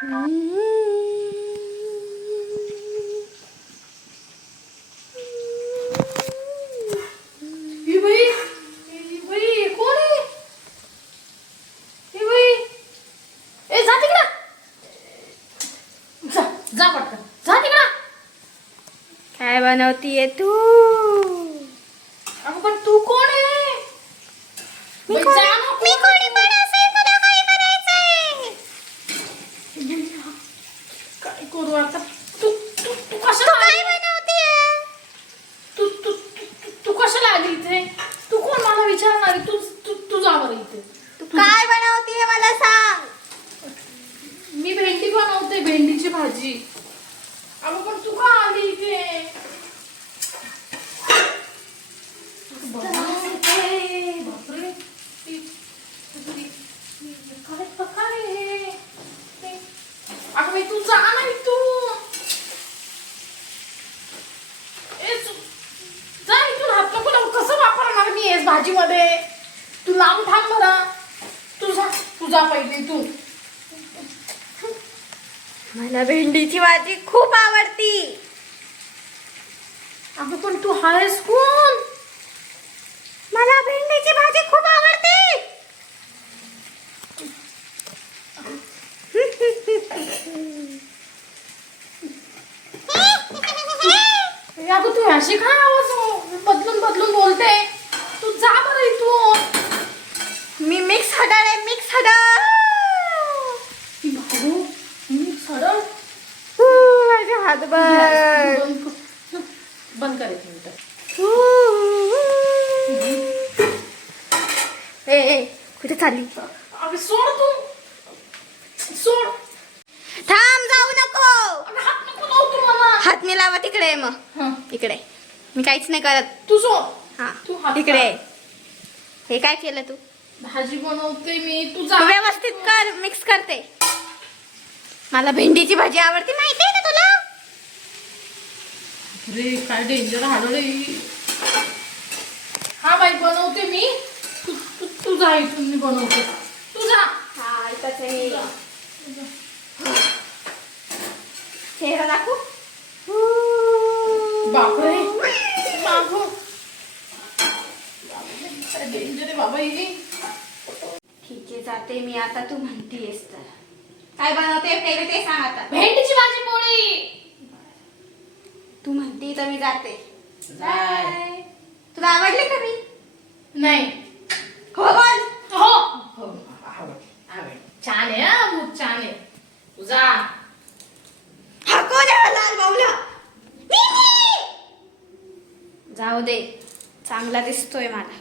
काय बनवतीये तू? अगं पण तू कोण आहे? मी कोणी पण असेल, तुला काय करायचंय? काय करू आता? तू तू तू कशाला काय बनवतीये? तू तू तू तू कशाला आली इथे? तू कोण मला विचारणार? तू तू तू जा बरं इथे. तू काय बनवतीये मला सांग. मी भेंडी बनवते, भेंडीची भाजी. अगं पण तू का आली इथे? बापरे. काय हे? अगं मी तू जा ना इथून. जा इथून, हात नको लावू. कसं वापरणार मी हेच भाजीमध्ये? तू लांब थांब बरं. तू जा पहिले तू. मला भेंडीची भाजी खूप आवडती. अगं पण तू आहेस कोण? मला भेंडीची भाजी खूप आवडते. अगं तू अशी काय आवाज बदलून बदलून बोलते? तू जा बरं इथून. मी मिक्स हडळ आहे, मिक्स हडळ. भाऊ मी सरळ माझे हात बघ. बंद कर एक मिनिट. ए कुठे चालली? अगं सोड तू, सोड. थांब, जाऊ नको. अगं हात नको लावू तू मला. हात मी लावा तिकडे. मग हं, इकडे मी काहीच नाही करत. तू सोड. हा तू हात तिकडे. लाव. हे काय केलं तू? भाजी बनवते मी. तू जा. तू व्यवस्थित कर, मिक्स करते. मला भेंडीची भाजी आवडते, माहिती आहे ना तुला. अरे काय डेंजर हाडं रे. हा बाई बनवते मी. तू तू तू जा इथून, मी बनवते. तू जा. हा इथंच आहे. चेहरा दाखवू. बापरे मागो. काय डेंजर आहे बाबा ही. ठीक आहे, जाते मी आता. तू म्हणतीयस तर काय बनवते पहिले ते सांग आता. भेंडीची भाजी पोळी. तू म्हणती तर मी जाते. जाय. बाय. तुला आवडले का मी? नाही. हो बोल. हो हो आवड. छान आहे हा, खूप छान आहे. तू जा. हा कोण आहे लाल बावला? जाऊ दे, चांगला दिसतोय मला.